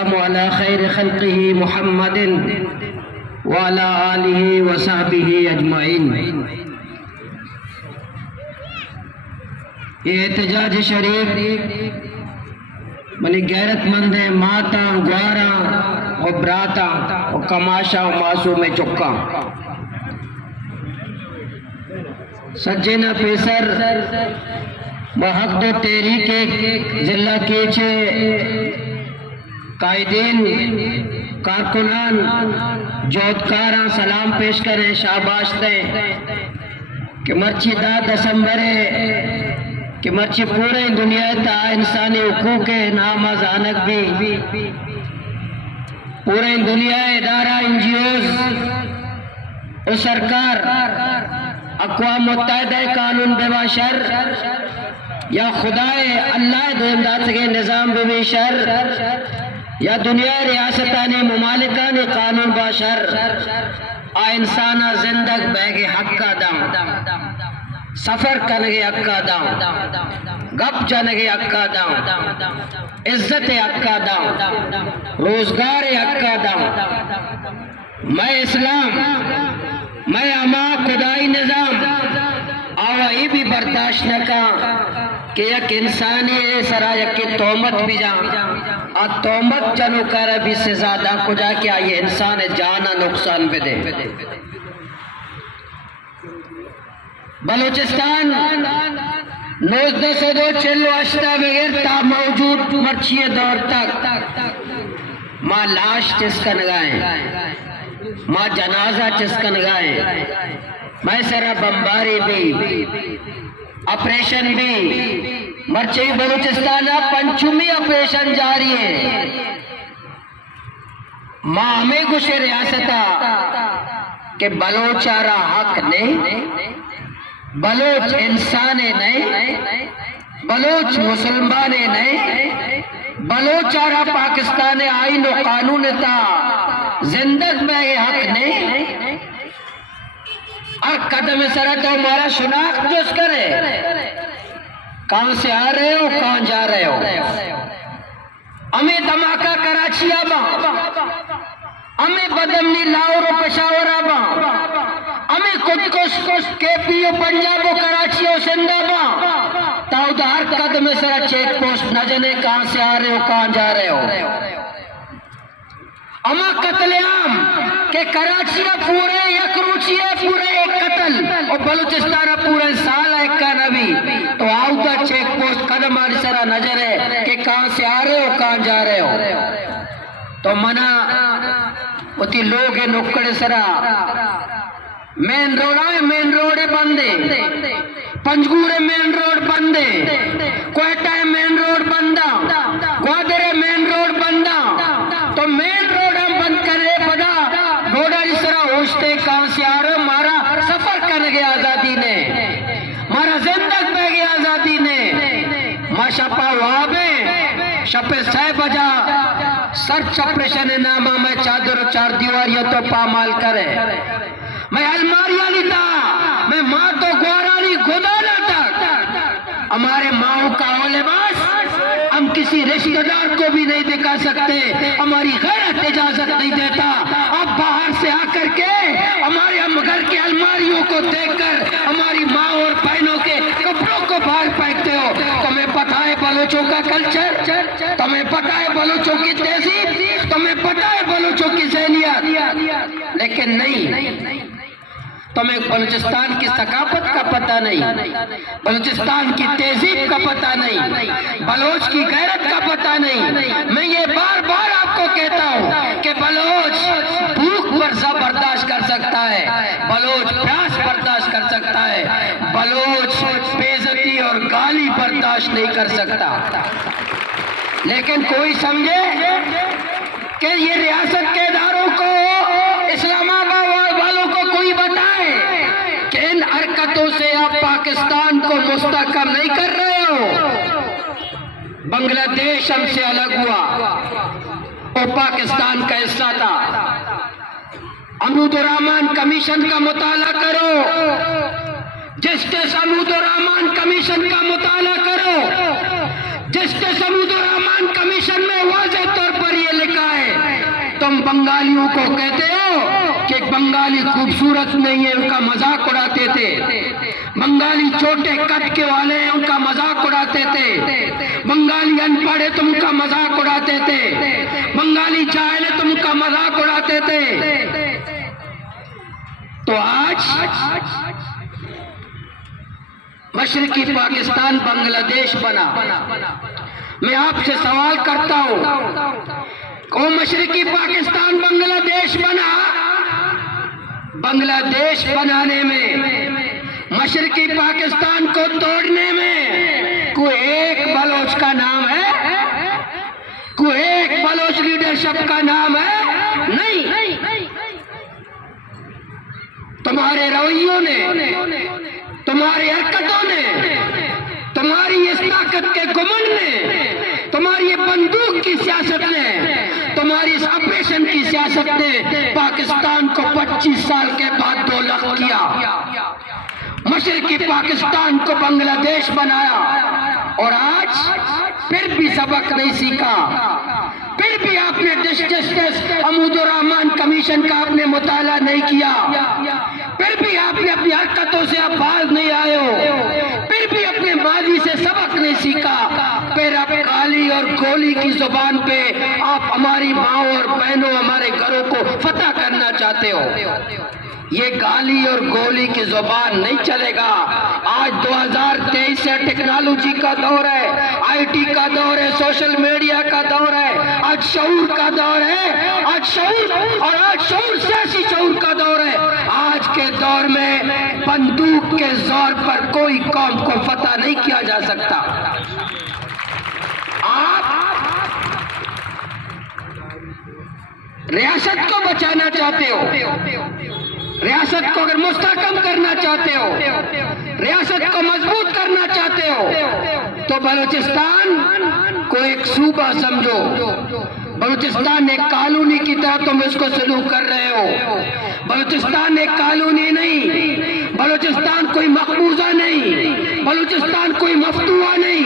वस्सलामु अला खैर खल्क़िही मुहम्मदिन व अला आलिही व सहबिही अजमाइन। ये एहतजाज शरीफ मनी गैरतमंद है माता ग्वारा और ब्राता और कमाशा और मासूम चुक्का सज्जना पेसर महक दो तेरी के जिला केचे कायदीन कारकुनान जोतकारा सलाम पेश करें शाबाश दें कि मर्ची दा दसंबरे कि मर्ची पूरे दुनिया ता इंसानी हुकूक नाम जानक भी पूरे दुनिया इदारा एनजीओज और सरकार अक़वाम मुत्तहिदा कानून बेबाशर या खुदाए अल्लाह देमदात के निज़ाम बेशर या दुनिया रियासतानी मुमालिकानी कानून बाशर आ इंसाना जिंदग बैगे हक का दाम सफर करने हक का दाम गप जाने हक का दाम इज्जत हक का दाम रोजगार हक का दाम मैं इस्लाम मैं अमा खुदाई निज़ाम आवा ये भी बर्दाश्त न का कि एक इंसानी सरा की तोमत भी जा आ तोमत चलो कर भी से ज्यादा को जाके ये इंसान जाना नुकसान भी दे। बलूचिस्तान नोज दो दो चलो अश्ता बगैर ता मौजूद मर्चिए दौर तक माँ लाश चिस्कन गाए माँ जनाजा चिस्कन गाए मैं सरा बम्बारी भी ऑपरेशन भी मर्ची बलूचिस्तान पंचमी ऑपरेशन जारी है माँ हमें कुछ रियासता के बलोचारा हक नहीं बलोच इंसान नहीं बलोच मुसलमान नहीं बलोचारा पाकिस्तान आईन और कानून था जिंदग में ये हक नहीं और कदम सरा तो हमारा शुनाख्त जोश करे कहां से आ रहे हो कहां जा रहे हो। हमें धमाका कराची आबा हमें बदमनी लाहौर और पेशावर आबा हमें कुछ केपी और पंजाब और कराची और सिंध आबा ताउद हर कदम सरा चेक पोस्ट न जाने कहां से आ रहे हो कहां जा रहे हो। अमा कत्लेआम के कराची पूरे यकरूची पूरे एक कत्ल और बलूचिस्तान पूरे साल एक का नबी तो आउदा चेक पोस्ट कदम सरा नजर है कि कहां से आ रहे हो कहां जा रहे हो। तो मना उती लोग है नुक्कड़ सरा मेन रोड बंदे पंजगूर मेन रोड बंदे कोयटा मेन रोड बंदा ग्वादर मेन रोड बंदा तो मेन रोड हम बंद करे पदा रोडा इस तरह होशते कहां से आ रहे मारा सफर करने गया आजादी ने मारा जिंदग में गया आजादी ने माशा वाबे शपे सह बजा सर्च ऑपरेशन नामा में चादर चार दीवारियों तो पामाल करे मैं अलमारिया लिता मैं माँ तो ग्वाराली गोदाना तक हमारे माओ का लिबास हम किसी रिश्तेदार को भी नहीं दिखा सकते हमारी गैरत इजाजत नहीं देता। अब बाहर से आकर के हमारे हम घर की अलमारियों को देखकर हमारी माँ और बहनों के कपड़ों को बाहर फेंकते हो। तुम्हें पता है बलोचों का कल्चर तुम्हें पता है बलोचों की तहजीब तुम्हें पता है बलोचों की ज़हनियत लेकिन नहीं तुम्हें बलूचिस्तान की सकाफत का पता नहीं बलूचिस्तान की तहजीब का पता नहीं बलोच की गैरत का पता नहीं। मैं ये बार बार आपको कहता हूँ कि बलोच भूख बर्दाश्त कर सकता है बलोच प्यास बर्दाश्त कर सकता है बलोच बेइज्जती और गाली बर्दाश्त नहीं कर सकता। लेकिन कोई समझे कि ये रियासत के इदारों को इस्लामाबाद वालों को कोई बताए कि इन हरकतों से आप पाकिस्तान को मुस्तहकम नहीं कर रहे हो। बांग्लादेश हमसे अलग हुआ और पाकिस्तान का हिस्सा था। अमरूदुर रहमान कमीशन का मुताला करो जस्टिस अमरूदुर रहमान कमीशन का मुताला करो जस्टिस अमरूदुर रहमान कमीशन में वाज़ेह तौर पर यह लिखा तुम बंगालियों को कहते हो कि बंगाली खूबसूरत नहीं है, उनका मजाक उड़ाते थे। बंगाली छोटे कद के वाले हैं, उनका मजाक उड़ाते थे। बंगाली अनपढ़ है, तुम उनका मजाक उड़ाते थे। बंगाली जाहिल है, तुम उनका मजाक उड़ाते थे। तो आज मशरकी पाकिस्तान बांग्लादेश बना। मैं आपसे सवाल करता हूं, कौन मशरकी पाकिस्तान बांग्लादेश बना? बांग्लादेश बनाने में, मशरकी पाकिस्तान को तोड़ने में कोई एक बलोच का नाम है? कोई एक बलोच लीडरशिप का नाम है? नहीं। तुम्हारे रवैयों ने, तुम्हारी हरकतों ने, तुम्हारी इस ताकत के घमंड ने, तुम्हारी ये बंदूक की सियासत ने, तुम्हारी इस ऑपरेशन की सियासत ने पाकिस्तान को 25 साल के बाद 2 लाख किया। मशरकी पाकिस्तान को बांग्लादेश बनाया और आज फिर भी सबक नहीं सीखा। फिर भी आपने जस्टिस अमूदुर रहमान कमीशन का आपने मुताला नहीं किया। फिर भी आपने अपनी हरकतों से आप बाज नहीं आए हो। फिर भी अपने माजी से सबक नहीं सीखा। फिर आप गाली और गोली की जुबान पे आप हमारी माओ और बहनों, हमारे घरों को फतह करना चाहते हो। ये गाली और गोली की जुबान नहीं चलेगा। आज 2023 से टेक्नोलॉजी का दौर है, आईटी का दौर है, सोशल मीडिया का दौर है, आज शऊर का दौर है। आज शऊर, और आज शऊर सियासी शऊर का दौर है। आज के दौर में बंदूक के जोर पर कोई कौम को फतह नहीं किया जा सकता। आप रियासत को बचाना चाहते हो, रियासत को अगर मुस्तहकम करना चाहते हो, रियासत को मजबूत करना चाहते हो, तो बलूचिस्तान को एक सूबा समझो। बलूचिस्तान एक कॉलोनी की तरह तुम इसको सलूक कर रहे हो। बलूचिस्तान एक कॉलोनी नहीं, बलूचिस्तान कोई मकबूजा नहीं, बलूचिस्तान कोई मफतुआ नहीं,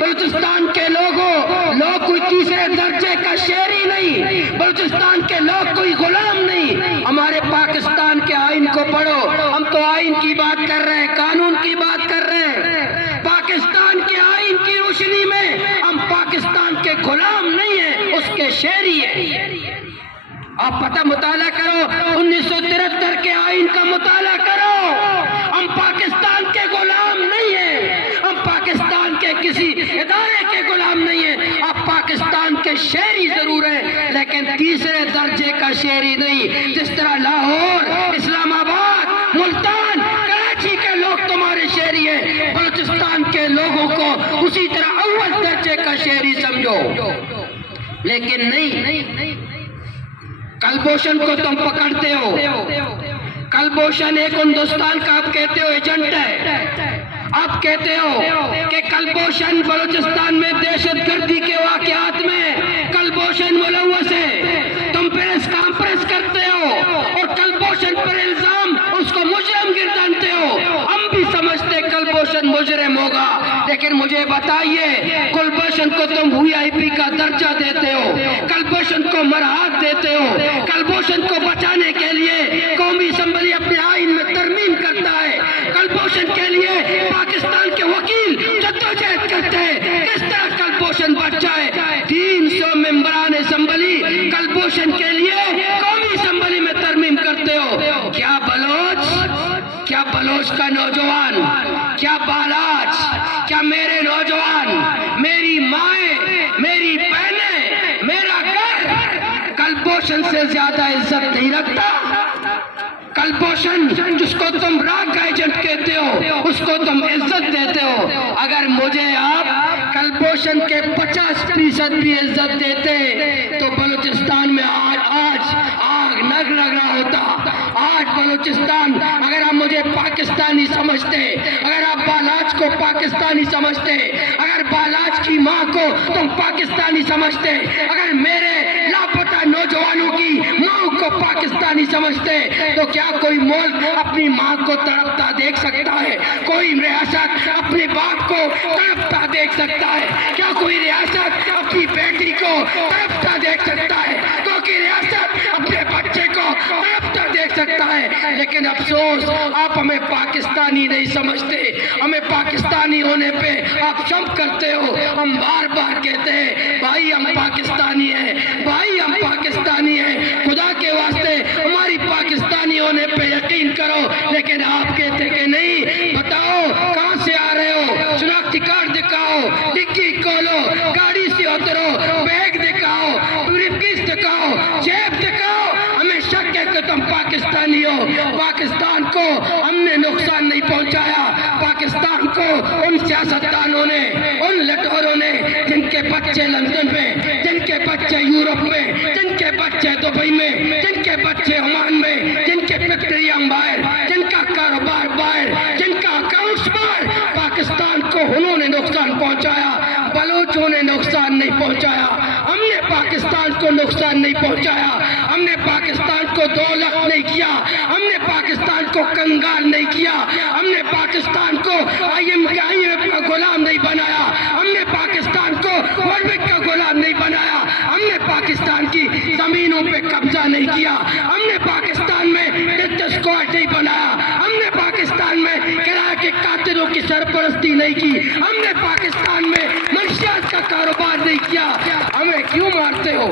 बलूचिस्तान के लोग कोई तीसरे दर्जे का शहरी नहीं, बलूचिस्तान के लोग कोई गुलाम नहीं। हमारे पाकिस्तान के आइन को पढ़ो। हम तो आइन की बात कर रहे हैं, कानून की बात कर रहे हैं। पाकिस्तान के आइन की रोशनी में हम पाकिस्तान के गुलाम नहीं है, उसके शहरी है। आप पता मुताला करो, 1973 के आइन का मुताला करो। हम पाकिस्तान के गुलाम नहीं है, हम पाकिस्तान के किसी इदारे के गुलाम नहीं है। आप पाकिस्तान के शहरी जरूर है, लेकिन तीसरे दर्जे का शहरी नहीं। जिस तरह लाहौर, इस्लामाबाद, मुल्तान, कराची के लोग तुम्हारे शहरी है, बलूचिस्तान के लोगों को उसी तरह अव्वल दर्जे का शहरी समझो। लेकिन नहीं, कलभूषण को तुम पकड़ते हो। कलभूषण एक हिंदुस्तान का आप कहते हो एजेंट है। आप कहते हो कि कलभूषण बलूचिस्तान में दहशतगर्दी के वाकयात में कलभूषण मुलव्वस है। तुम प्रेस कॉन्फ्रेंस करते हो और कलभूषण पर इल्जाम, उसको मुजरिम गिरदानते हो। हम भी समझते कलभूषण मुजरिम होगा, लेकिन मुझे बताइए, कलभूषण को तुम वीआईपी का दर्जा देते हो, कलभूषण को मरहत देते हो। कलभूषण को बचाने के लिए कौमी असेंबली अपने आइन में तरमीम करता है। कलभूषण के लिए पाकिस्तान के वकील जद्दोजहद करते हैं। किस तरह कलभूषण बच जाए? 300 मेंबरान असेंबली कलभूषण के लिए कौमी असेंबली में तरमीम करते हो। क्या बलोच का नौजवान, क्या बालाच, क्या मेरे नौजवान, मेरी माएं, मेरी बहनें, मेरा घर कलभूषण से ज्यादा इज्जत नहीं रखता? कलभूषण जिसको तुम राग एजेंट कहते हो, उसको तुम इज्जत देते हो। अगर मुझे आप कलभूषण के 50% भी इज्जत देते तो बलूचिस्तान में आज आग नग रहा होता। आज बलूचिस्तान, अगर आप मुझे पाकिस्तानी समझते, अगर आप बालाच को पाकिस्तानी समझते, अगर बालाच की माँ को तुम पाकिस्तानी समझते, अगर मेरे लापता नौजवानों की माँ को पाकिस्तानी समझते, तो क्या कोई मुल्क अपनी माँ को तड़पता देख सकता है? कोई रियासत अपने बाप को तड़पता देख सकता है? क्या कोई रियासत अपनी बेटी को तड़पता देख सकता है? क्योंकि रियासत सकता है, लेकिन अफसोस आप हमें पाकिस्तानी नहीं समझते। हमें पाकिस्तानी होने पे आप शक करते हो। हम बार बार कहते हैं भाई हम पाकिस्तानी हैं, भाई हम पाकिस्तानी हैं, खुदा के वास्ते हमारी पाकिस्तानी होने पे यकीन करो। लेकिन आप कहते कि नहीं, बताओ कहाँ से आ रहे हो, शनाख्ती कार्ड दिखाओ, डिक्की खोलो, गाड़ी से उतरो, बैग दिखाओ, ब्रीफकेस दिखाओ, जेब दिखाओ, हमें शक है कि तुम पाकिस्तानी हो। पाकिस्तान को हमने नुकसान नहीं पहुंचाया। पाकिस्तान को उन सियासतदानों ने, उन लटोरों ने, जिनके बच्चे लंदन में, जिनके बच्चे यूरोप में, जिनके बच्चे दुबई में, जिनके बच्चे ओमान में, जिनके फैक्ट्रियां बाहर, जिनका कारोबार बाहर, जिनका अकाउंट्स बाहर, पाकिस्तान को उन्होंने नुकसान पहुंचाया। बलोचों ने नुकसान नहीं पहुंचाया। हमने पाकिस्तान को नुकसान नहीं पहुंचाया। हमने पाकिस्तान को 2 लाख नहीं किया। हमने पाकिस्तान को कंगाल नहीं किया। हमने पाकिस्तान को IMF का गुलाम नहीं बनाया। हमने पाकिस्तान को वर्ल्ड बैंक का गुलाम नहीं बनाया। हमने पाकिस्तान की जमीनों पे कब्जा नहीं किया। हमने पाकिस्तान में टेरर स्क्वाड नहीं बनाया। हमने पाकिस्तान में किराए के कातिलों की सरपरस्ती नहीं की। हमने पाकिस्तान में मंशियात का कारोबार नहीं किया। हमें क्यों मारते हो?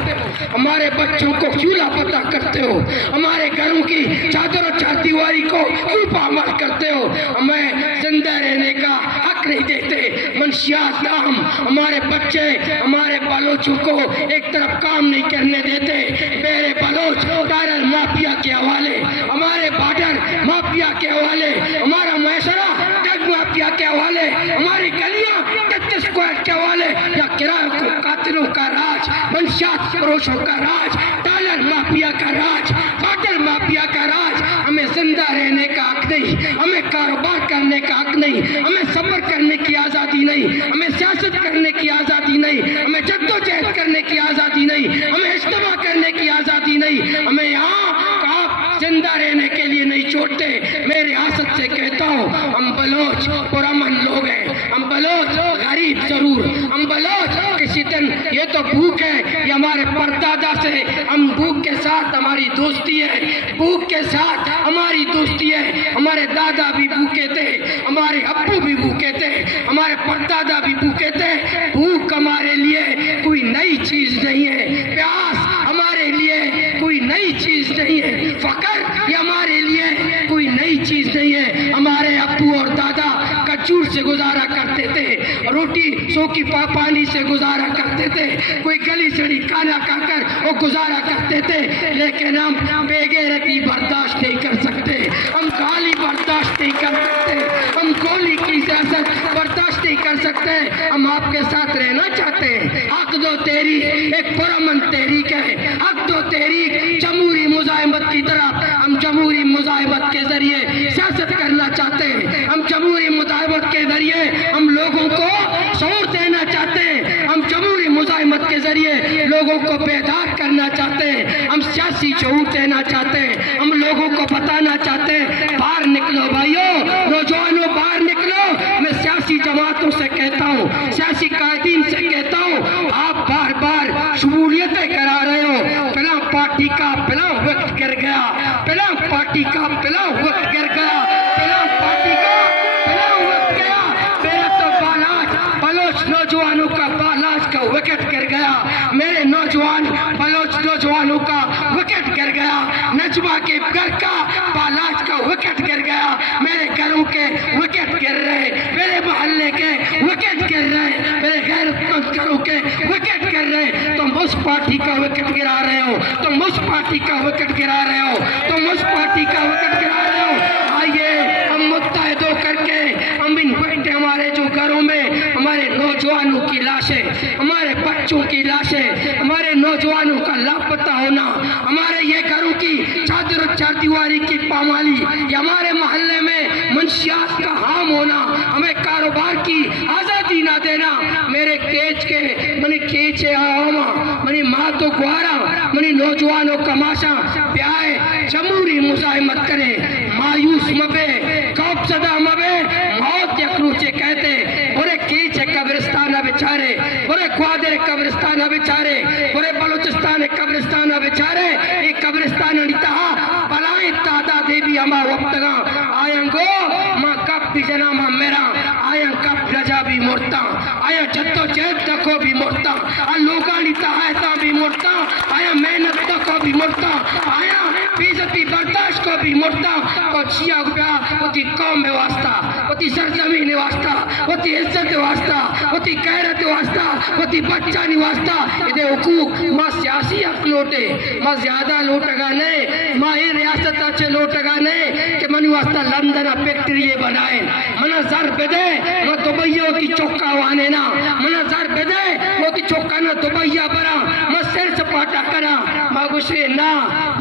हमारे बच्चों को क्यों लापता करते हो? हमारे घरों की चादर और चारदीवारी को क्यों पामाल करते हो? हमें जिंदा रहने का हक नहीं देते। मंशियात नाम हमारे बच्चे, हमारे बलोचों को एक तरफ काम नहीं करने देते। मेरे बलोच टेरर माफिया के हवाले, हमारे बॉर्डर माफिया के हवाले, हमारा मैसरा ड्रग माफिया के हवाले, हमारी गलियां टेरर स्क्वाड के हवाले, या किराए को कातिलों का राज, मंशियात फरोशों का राज, टेरर माफिया का राज, बॉर्डर माफिया का राज। हमें जिंदा रहने का हक नहीं, हमें कारोबार करने का हक नहीं, हमें सफर करने की आज़ादी नहीं, हमें सियासत करने की आज़ादी नहीं, हमें जद्दोजहद करने की आज़ादी नहीं, हमें इज्तिमा करने की आज़ादी नहीं। हमें यहाँ आप जिंदा रहने के लिए नहीं छोड़ते। मैं रियासत से कहता हूँ, हम बलोच पुरअमन लोग हैं। हम बलोच गरीब जरूर, हम बलोच किसी दिन, ये तो भूख है, ये हमारे परदादा से, हम भूख के साथ हमारी दोस्ती है, भूख के साथ हमारी दोस्ती है। हमारे दादा भी भूखे थे, हमारे अब्बू भी भूखे थे, हमारे परदादा भी भूखे थे। भूख हमारे लिए कोई नई चीज नहीं है, प्यास हमारे लिए कोई नई चीज नहीं है, फकर ये हमारे लिए कोई नई चीज नहीं है। हमारे अब्बू और दादा खजूर से गुजारा करते थे, रोटी सोकी पानी से गुजारा करते थे, कोई गली सड़ी खाना खाकर वो गुजारा करते थे। लेकिन हम बेगैरती बर्दाश्त नहीं कर सकते, हम गाली बर्दाश्त नहीं कर सकते, हम गोली की सियासत बर्दाश्त नहीं कर सकते। हम आपके साथ रहना चाहते हैं। हक दो तेरी एक पुरअमन तहरीक है, हक दो तेरी जमहूरी मुजाहिमत की तरफ। हम जमहूरी मुजाहिमत के जरिए सियासत करना चाहते हैं। हम जमहूरी मुजाहिमत के जरिए हम लोगों को शऊर देना चाहते हैं। हम जमहूरी मुजाहिमत के जरिए लोगों को बेदार करना चाहते हैं। हम सियासी शऊर देना चाहते हैं। हम लोगों को बताना चाहते हैं, बाहर निकलो भाइयों, नौजवानों बाहर निकलो। मैं सियासी जमातों से कहता हूँ, सियासी कायदीन से कहता हूँ, आप बार बार शमूलियतें करा रहे हो। फिलहाल पार्टी का फिलहाल वक्त गिर गया, फिलहाल पार्टी का फिलहाल वक्त गिर गया, फिलहाल पार्टी का फिलहाल वक्त गया। मेरा तो बलोच नौजवानों का बालाज का विकेट गिर गया। मेरे नौजवान बलोच नौजवानों का विकेट गिर गया। नजमा के घर का बालाज का विकेट गिर गया। मेरे घरों के विकेट गिर रहे, मेरे मोहल्ले के विकेट गिर रहे, मेरे गैरतमंद घरों के विकेट गिर रहे। तुम उस पार्टी का विकेट गिरा रहे हो, तुम उस पार्टी का विकेट गिरा रहे हो, तुम उस पार्टी का विकेट गिरा रहे हो। आइए हम मुत्तहिद होकर के हम इन बैठे हमारे जो घरों में हमारे नौजवानों की लाशें, हमारे बच्चों की लाशें, हमारे नौजवानों का लापता होना, हमारे ये घरों की चादर और चारदीवारी की पामाली, या हमारे मोहल्ले में मंशियात का हाम होना, हमें कारोबार की आज़ादी ना देना। मेरे केच के मनी केचे आमा मनी माँ तो गुआरा मनी नौजवानों का माशा प्याए जमहूरी मुजाहिमत करे, मायूस मबे कौप सदा मबे मौत यकरूचे कहते। बोरे केचे कब्रिस्तान बेचारे, बोरे ग्वादर कब्रिस्तान बेचारे, बोरे बलूचिस्तान कब्रिस्तान बेचारे, ये कब्रिस्तान नितहा बलाएं भी अमा वक्तगा आयंगो मां कब भी जना मां मेरा आयं कब रजा भी मोड़ता आया जत्तो जहद तको भी मोड़ता आ लोगाली तहायता भी मोड़ता आया मेहनत तको भी मोड़ता आया बेइज्जती बर्दाश्त को भी मोड़ता और छिया गया उती कौम में वास्ता उती सरजमीन में वास्ता उती इज्जत वास्ता उती गैरत वास्ता उती बच्चा नि वास्ता इदे हुकूक मां सियासी हक लोटे मां ज्यादा लोटगा नहीं मां ये रियासत अच्छे लोटगा नहीं कि मनी वास्ता लंदन फैक्ट्री बनाए मना सर बेदे मां दुबईयो की चौका वाने ना मना सर बेदे वो की चौका ना दुबईया बरा मां सिर सपाटा करा मां गुस्से ना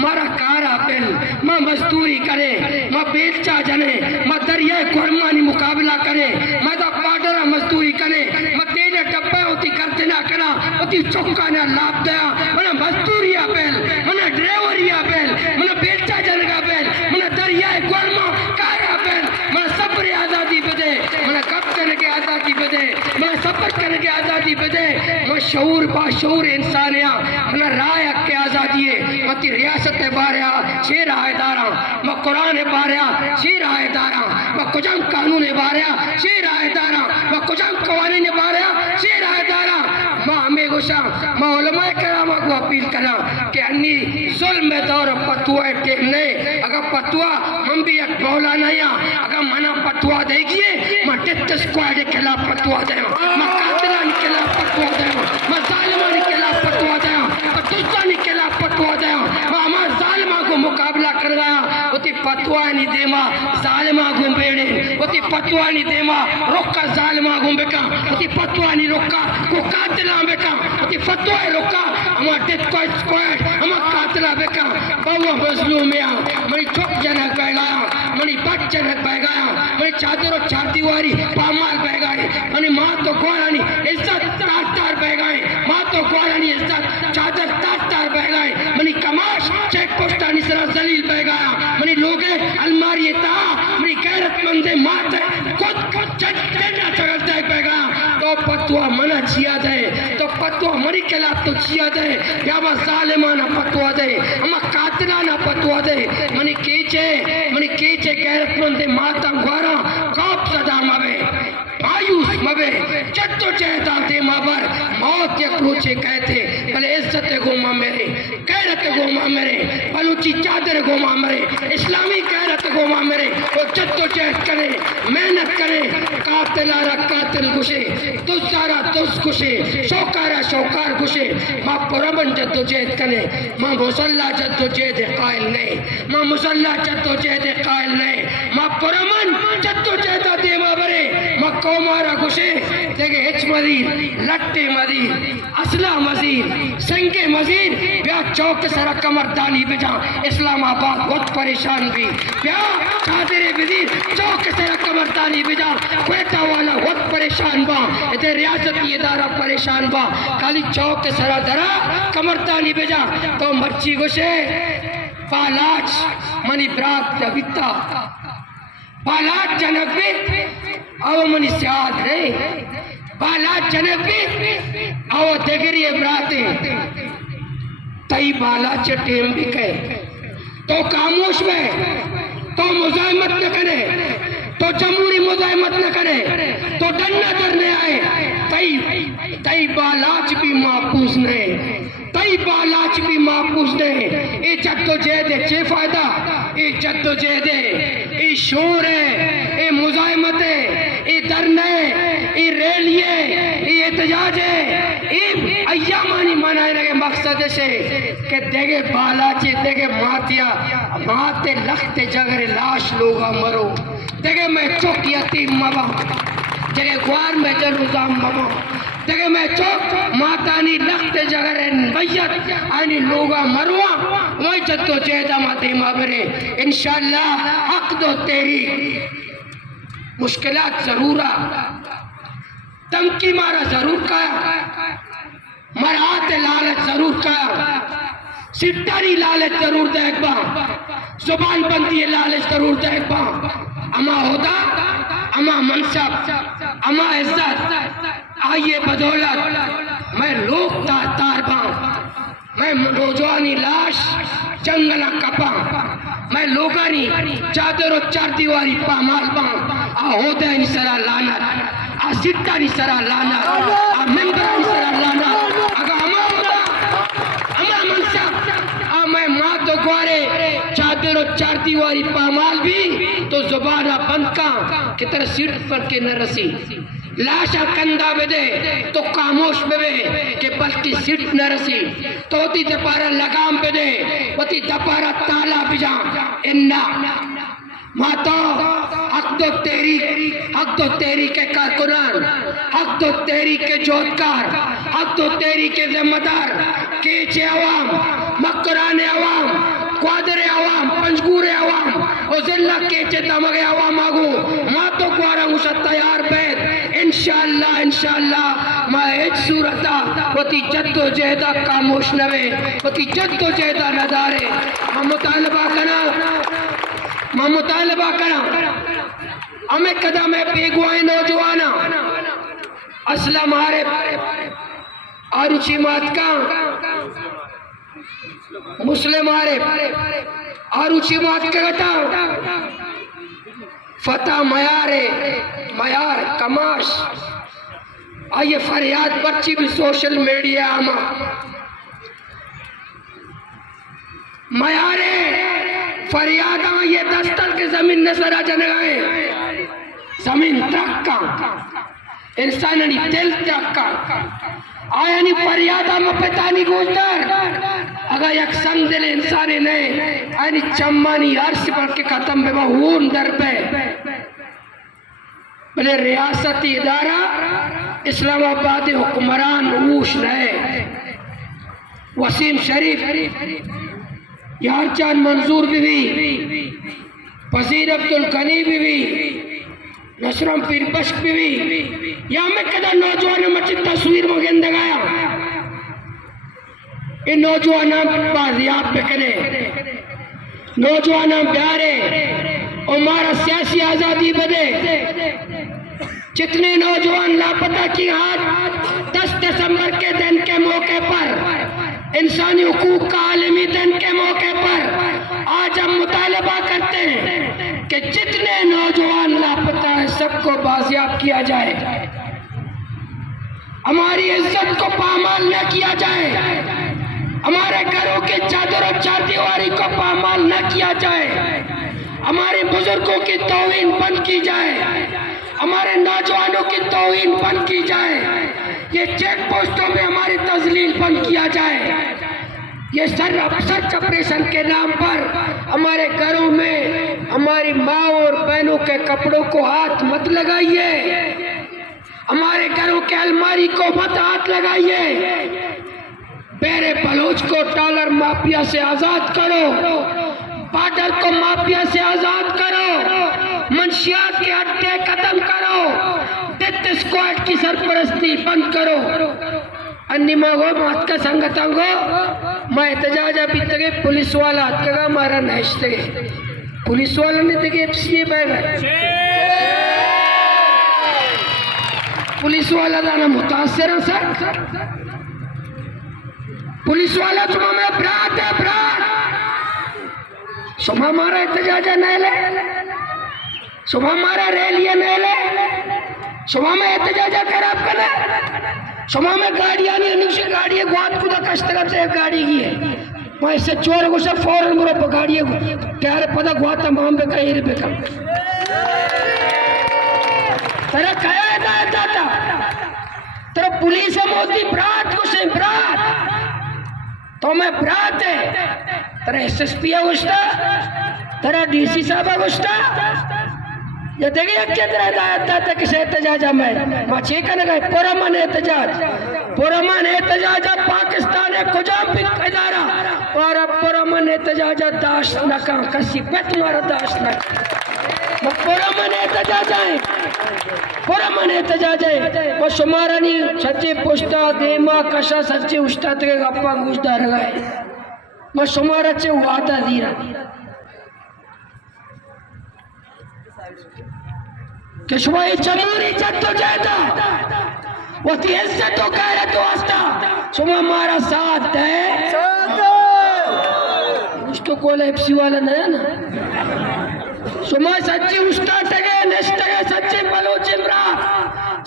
मारा कारा पेल मां मजदूरी करे मां बेचा जने मां दरिया कुरमानी मुकाबला करे मां दा पाडरा मजदूरी करे मां तेने डब्बे होती करते ना करा होती चौका ना लाभ दया मना मजदूरिया पेल मना ड्राइवरिया पेल मना बेचा जनगा पेल मना दरिया कुरमा कारा पेल मना सब्र आजादी बदे मना कब करने के आजादी बदे मना सब्र करने के आजादी बदे मैं शऊर बाशऊर इंसान या मना राय के आजादी है मती रियासत बारया शेर आयदारा मैं कुरान बारया शेर आयदारा मैं कुजम कानून बारया शेर आयदारा मैं कुजम कवानीन बारया शेर आयदारा मैं हमें गुस्सा मैं उलमा करामा को अपील करा कि अन्नी जुल्म दौर पतुआ के नहीं अगर पतुआ हम भी एक मौलाना या अगर मना पतुआ देगी मैं टेट स्क्वाड के खिलाफ पतुआ दे मैं कातिला के खिलाफ पतुआ दे मैं जालिमा के खिलाफ पतुआ दे मैं दुश्मन के खिलाफ पतुआ दे मैं हमार जालिमा को मुकाबला कर गया उती पतुआ नहीं देमा जालिमा घुंबेड़े उती पतुआ नहीं देमा रोका जालिमा घुंबेका उती पतुआ नहीं रोका को कातिला बेका उती फतुआ रोका हमार टेट स्क्वाड हमार कातिला बेका बावा मजलूम या मनी चौक जनक बैगाया मनी बच जनक बैगाया मनी चादर और चादीवारी पामाल बैगाए मनी मां तो कोरानी इज्जत तार तार बैगाए मां तो कोरानी इज्जत चादर तार तार बैगाए मनी कमाश चेक पोस्टानी सरा जलील बैगाया मनी लोगे अलमारी ता मनी गैरतमंदे माते खुद चढ़ना चढ़ता है बैगाया तो पतुआ मना छिया जाए तो पतुआ मरी के लाभ तो छिया जाए या वा जालिमाना पतुआ दे अमा कातिलाना पतुआ दे मनी केचे गैरतमंदे माता ग्वारा कौप सदा मवे मायूस मवे जद्दो जहदा दे माबर मौत के क्रोचे कहते भले इज्जत गोमा मेरे गैरत गोमा मेरे बलूची चादर गोमा मेरे इस्लामी गैरत गोमा मेरे वो जद्दो जहद करे मेहनत करे कातिलारा कातिल गुशे दुसारा दुस गुशे शौकारा शौकार गुशे मां पुरमन जद्दो जहद करे मां मुसल्ला जद्दो जहद कायल नहीं मां मुसल्ला जद्दो जहद कायल नहीं मां पुरमन जद्दो जहद दे माबरे मां कौमारा गुशे देखे हिच मजीद लट्टे मजीद असला मजीद संगे मजीद ब्या चौक सरा कमरदानी बिजा इस्लामाबाद बहुत परेशान भी ब्या चादरे बिजी चौक सरा कमरदानी बिजा क्वेटा वाला बहुत परेशान बा इधर रियासती इदारा परेशान बा खाली चौक सरा दरा कमरदानी बिजा तो मर्ची गुशे पालाच मनी ब्राक जबिता पालाच जनक भी आओ मनी सियाद रे पालाच जनक भी आओ देगरी ब्राते तई बालाच टेम भी कहे तो खामोश में तो मुजाहिमत न करे तो जमहूरी मुजाहिमत न करे तो डरना डरने आए तई बालाच भी मापूस नहीं तई बालाच भी मापूस नहीं ये जद्दोजहद चे फायदा ये जद्दोजहद ये शोर है ये मुजाहिमत है ये धरना है ये रैलियां ये एहतजाज है ये अय्यामानी मनाए लगे मकसद से कि देगे बालाचे देगे मातिया माते लखते जगरे लाश लोगा मरो देगे मैं चौक यतीम मवा जगह ग्वार में जरूजाम मवा देखे मैं चौक मातानी लखते जगरे बैयत आनी लोगा मरवा वही जद्दो जहदा माते माबरे इंशाअल्लाह हक दो तेरी मुश्किलात जरूरा तमकी मारा जरूर का मराते लालच जरूर का सिट्टारी लालच जरूर देखबा जुबान बंदी लालच जरूर देखबा अमा होदा अमा मनसब अमा इज्जत आइए बदौलत मैं लोग तार बा मैं नौजवानी लाश जंगला कपा मैं लोगा नहीं चादर और चार दीवारी पामाल पाऊं आ होते नहीं सरा लाना आ सिट्टा नहीं सरा लाना आ मेंबर नहीं सरा लाना अगर हमारा मनसा आ मैं माँ तो ग्वारे चादर और चार दीवारी पामाल भी तो जुबाना बंद का कितना सिर पर के न रसी लाशा कंधा बेदे तो खामोश बेवे के बल्कि सिट न रसी तो ती दपारा लगाम बेदे वती दपारा ताला बिजा इन्ना माता हक तो तेरी के कारकुनान हक तो तेरी के जोतकार हक तो तेरी के जिम्मेदार केचे अवाम मकराने अवाम क्वादरे अवाम पंजगूरे अवाम और जिला केचे तमगे अवाम आगू माँ तो क्वारा मुसा तैयार बैठ इंशाअल्लाह मैं एक सूरता वती जद्दो जहदा खामोश नवे वती जद्दो जहदा नदारे मैं मुतालबा करा हमें कदम है बेगुआई नौजवाना असला मारे आरुचि मात का मुस्लिम मारे आरुचि मात का गटा फता मयार कमाश आइए फरियाद बच्ची भी सोशल मीडिया आमा मयारे फरियाद ये दस्तल के जमीन नजर जन गए जमीन त्रक्का इंसान दिल त्रक्का आया नहीं फरियादा में पता नहीं गुजर अगर एक संग दिल इंसान नहीं आनी चम्मानी अर्श पर के खत्म बे हून दर पे बोले रियासती इदारा इस्लामाबाद हुक्मरान ऊश नए वसीम शरीफ यार चांद मंजूर बीवी वजीर अब्दुल गनी बीवी नसरम पीर बश्क बीवी या मैं कदा नौजवान मची तस्वीर में गेंद गया इन नौजवान बाजियाब पे करे नौजवान प्यारे हमारा सियासी आजादी बदे जितने नौजवान लापता की आज 10 दिसंबर के दिन के मौके पर इंसानी हुकूक का आलमी दिन के मौके पर आज हम मुतालबा करते हैं कि जितने नौजवान लापता है सबको बाजियाब किया जाए हमारी इज्जत को पामाल न किया जाए हमारे घरों के चादर और चार दीवारी को पामाल न किया जाए हमारे बुजुर्गों की तौहीन बंद की जाए हमारे नौजवानों की तौहीन बंद की जाए ये चेक पोस्टों में हमारी तजलील बंद किया जाए ये सर्च ऑपरेशन के नाम पर हमारे घरों में हमारी माँ और बहनों के कपड़ों को हाथ मत लगाइए हमारे घरों के अलमारी को मत हाथ लगाइए बेरे बलोच को डॉलर माफिया से आजाद करो बार्डर को माफिया से आजाद करो मंशियात के अड्डे खत्म करो डेथ स्क्वाड की सरपरस्ती बंद करो अन्निमागो मात का संगतंगो मैं एहतजाज अभी तक पुलिस वाला हाथ का मारा नहते पुलिस वाला ने तक एफसीए बैग पुलिस वाला दाना मुतासर सर पुलिस वाला तुम्हें अपराध है अपराध सुबह हमारा एहतजाज नहले सुबह हमारा रैलियां नहले सुबह में एहतजाज खराब करना सुबह में गाड़ियां नहीं गाड़ियां गुआत खुदा कश्तरा से गाड़ी की है वहाँ इससे चोर को सब फौरन मुझे गाड़ियां प्यारे पता गुआता माम पे कहीं रुपये कम तेरा कया हिदायत आता तेरा पुलिस है मोदी ब्रात को से ब्रात तो मैं ब्रात है तेरा एसएसपी है गुस्ता तेरा डीसी साहब है गुस्ता ये देखिए क्या तरह हिदायत आता किसे एहतजाज में माछे का ना पुरमन एहतजाज पाकिस्तान है कुजाम भी इदारा और अब पुरमन एहतजाज दाश्त न का कसी पे तुम्हारा दाश्त न पुरमन एहतजाज है वो शुमारा नहीं सच्चे पुश्ता देमा कशा सच्चे उस्ता तक गप्पा गुस्ता रगाए वो शुमारा चे वादा दीरा कश्मीरी जमहूरी जद्दोजहद वो इज्जत तो गैरत तो आस्था सुबह हमारा साथ है तो कोला एफसी वाला नया ना सुमा सच्ची उस्ता टगे नेस्ट टगे सच्चे बलोच इमरा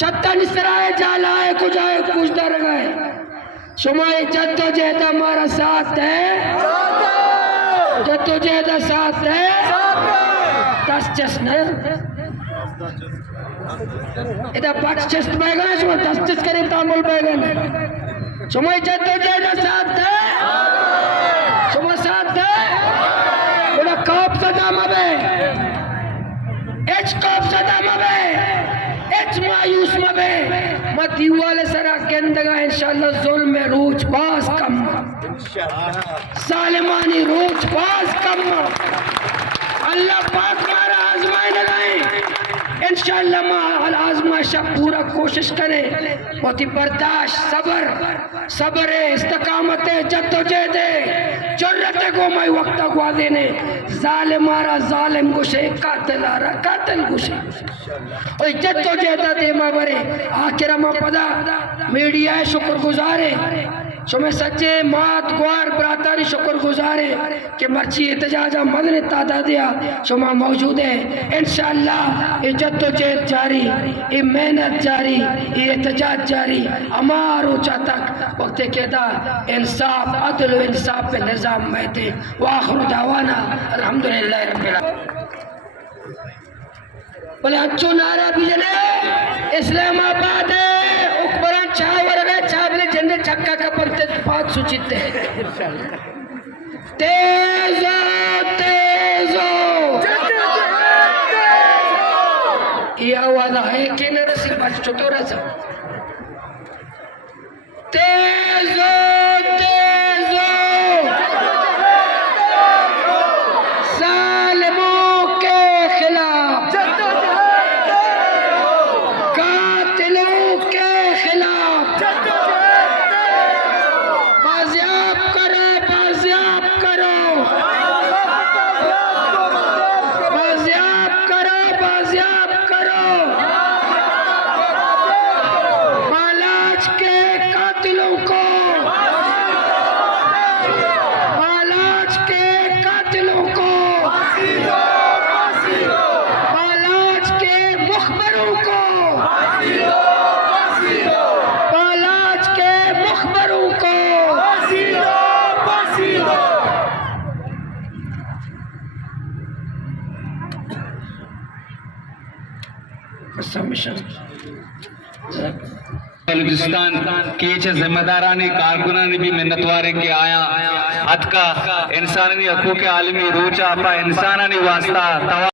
छत्ता निसराए जालाए कुजाए कुछ डर गए सुमा जद्दोजहद हमारा साथ है जद्दोजहद साथ है दस चश्न इधर 5 चश्न बैगा सुमा 10 चश्न करे तामुल बैगा सुमा जद्दोजहद साथ है सुमा साथ है उड़ा कब सदाम अबे एच कब सदाम अबे एच मायूस मबे मती वाले सरा केंदगा इंशाल्लाह जुल्म में रोज पास कम सालिमानी रोज पास कम अल्लाह पाक मारा आजमाए लगाए इंशाल्लाह माल आजमाइशा पूरा कोशिश करे बहुत बर्दाश्त सबर इस्तकामत जद्दोजहद जुर्रत को मैं वक्त गवा देने जालिमारा जालिम गुशे कातिलारा कातिल गुशे और जद्दोजहद दे माबरे आखिर मा पदा मीडिया शुक्रगुजार है सुमे सच्चे मात ग्वार बरातारी शुक्रगुजार है कि मर्ची एहतजाजा मदन तादादिया सुमा मौजूद है इंशाअल्लाह ये जद्दोजहद जारी ये मेहनत जारी ये एहतजाज जारी हमार ऊंचा तक वक्त केदा इंसाफ अदल व इंसाफ पे निजाम में थे वाखिर दावाना अल्हम्दुलिल्लाह रब्बिल आलमीन बोले अच्छो नारा बिजले इस्लामाबाद उकबरा चावर गए चावले जन्नत छक्का का पंते बात सूचित है तेजो तेजो ये आवाज है कि न रसी बात चतुरा सा तेजो तेजो जालिमों के खिलाफ कातिलों के खिलाफ बाजियाब करो बाजियाब करो बाजियाब करो बाजियाब करो बालाज के कातिलों को बालाज के कातिलों को बालाज के मुखबरों को बालाज के मुखबरों को बलूचिस्तान की जिम्मेदारानी कारकुनानी भी मिन्नतवारे के आया अद का इंसानी हकूक आलमी रोचा अपा इंसानी वास्ता